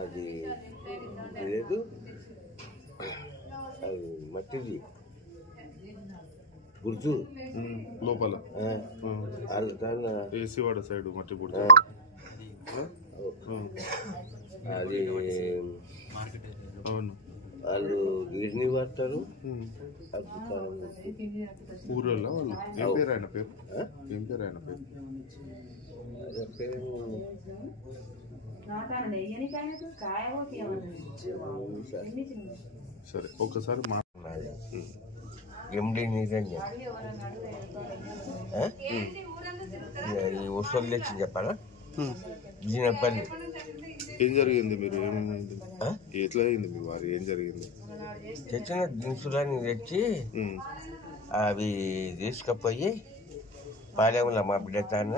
అది లేదు, అది మట్టిది గుర్తు లోపల ఏసీవాడ సైడ్ మట్టి గుర్తు అది అవును. వాళ్ళు గిరిని పడతారు. ఊరల్లో వాళ్ళు ఏం పేరు ఆయన పేరు? ఏం పేరు ఆయన పేరు? పేరు సరే ఒకసారి ఎండి నిజంగా ఈ వస్తువులు తెచ్చి చెప్పాలా? జీనపల్లి. ఏం జరిగింది? మీరు ఏమైంది? ఎట్లా అయింది మీ వారు? ఏం జరిగింది? తెచ్చిన దినుసులన్నీ తెచ్చి అవి తీసుకుపోయి పాలెంలో మా బిడ్డతాన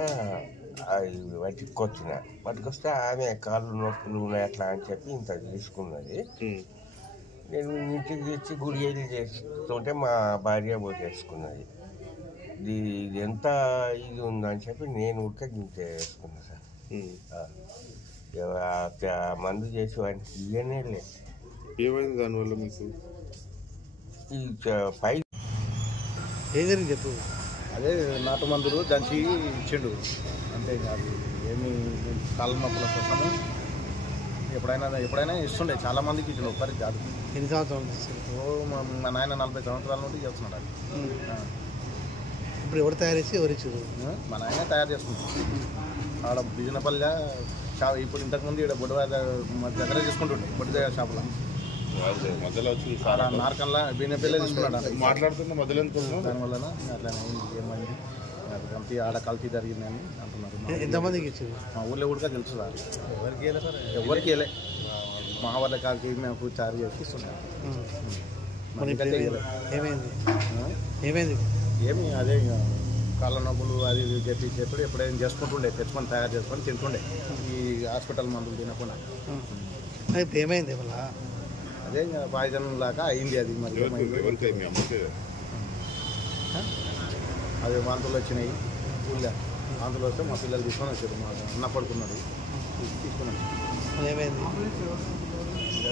పట్టుకొచ్చిన. పట్టుకొస్తే ఆమె కాళ్ళు నొప్పులు ఉన్నాయి అట్లా అని చెప్పి ఇంత తీసుకున్నది. నేను ఇంటికి తెచ్చి గుడి వెళ్ళి చేస్తుంటే మా భార్య పోసేసుకున్నది. ఇది ఎంత ఇది ఉందని చెప్పి నేను ఉడక గింత వేసుకున్నా సార్. మందు చేసి వాడికి ఇయ్యనే లేదు. ఏమైంది దానివల్ల మీకు? ఈ పై ఏం జరిగింది చెప్పు. అదే నాటు మందులు దంచి ఇచ్చిండు అంతే. అది ఏమి కాళ్ళ నొప్పుల కోసము ఎప్పుడైనా ఇస్తుండే. చాలా మందికి ఇచ్చిండు, ఒక్కరికి కాదు. ఎన్ని సంవత్సరాలు? మా నాయన 40 సంవత్సరాల నుండి చేస్తున్నాడు అది. ఇప్పుడు ఎవరు తయారు చేసి ఎవరు ఇచ్చారు? మా నాయన తయారు చేస్తున్నాడు. ఆడ బిజినపల్లి ఇప్పుడు ఇంతకుముందు ఇక్కడ బొడ్డు దగ్గర తీసుకుంటుండే, బొడ్డు షాపులో మధ్యలో నార్కల్లా బిజినపల్లి తీసుకున్నాడు. మాట్లాడుతున్న మధ్యలో దానివల్ల అట్లా ఏమైంది కంపి ఆడ కల్తీ జరిగిందని అంటున్నారు. ఎంతమందికి ఇచ్చారు? మా ఊళ్ళో కూడా తెలుసు సార్. ఎవరికి వెళ్ళే సార్, ఎవరికి వెళ్ళే. మా వాళ్ళ కాకి మేము చార్జ్ చేసి ఇస్తున్నాం. ఏమైంది? ఏమైంది? ఏమి అదే కాళ్ళ నొప్పులు అది చెప్పి చెప్పుడు ఎప్పుడైనా చేసుకుంటుండే, తెచ్చుకొని తయారు చేసుకొని తింటుండే ఈ హాస్పిటల్ మందులు తినకుండా. ఇప్పుడు ఏమైంది? అదే పాయిజన్ లాగా అయింది అది. మరి అదే వాంతులు వచ్చినాయి ఊళ్ళో. వాంతులు వస్తే మా పిల్లలు తీసుకొని వచ్చారు. మా అన్న పడుకున్నాడు, తీసుకున్నాడు. ఏమైంది?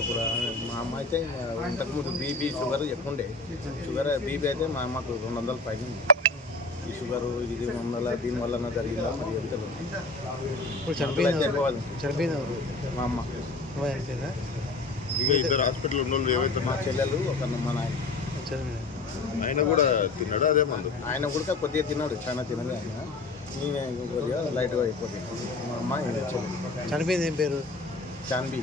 ఇప్పుడు మా అమ్మ అయితే ఇంతకుముందు బీపీ షుగర్ ఎక్కువ ఉండే. బీపీ అయితే మా అమ్మకు 200 పైన. ఈ షుగరు ఇది 100 దీనివల్ల జరిగిందా మరి ఎంత? ఇప్పుడు చనిపోయింది మా అమ్మ. హాస్పిటల్ ఉన్న వాళ్ళు ఏవైతే మా చెల్లెలు ఒక మా నాయన. ఆయన కూడా తిన్నాడు అదే మందు? ఆయన కూడా కొద్దిగా తిన్నాడు, చాలా తినదు ఆయన. నేను కొద్దిగా లైట్గా ఎక్కువ తిన్నాను. మా అమ్మ చనిపోయింది. ఏం పేరు? చాన్బీ.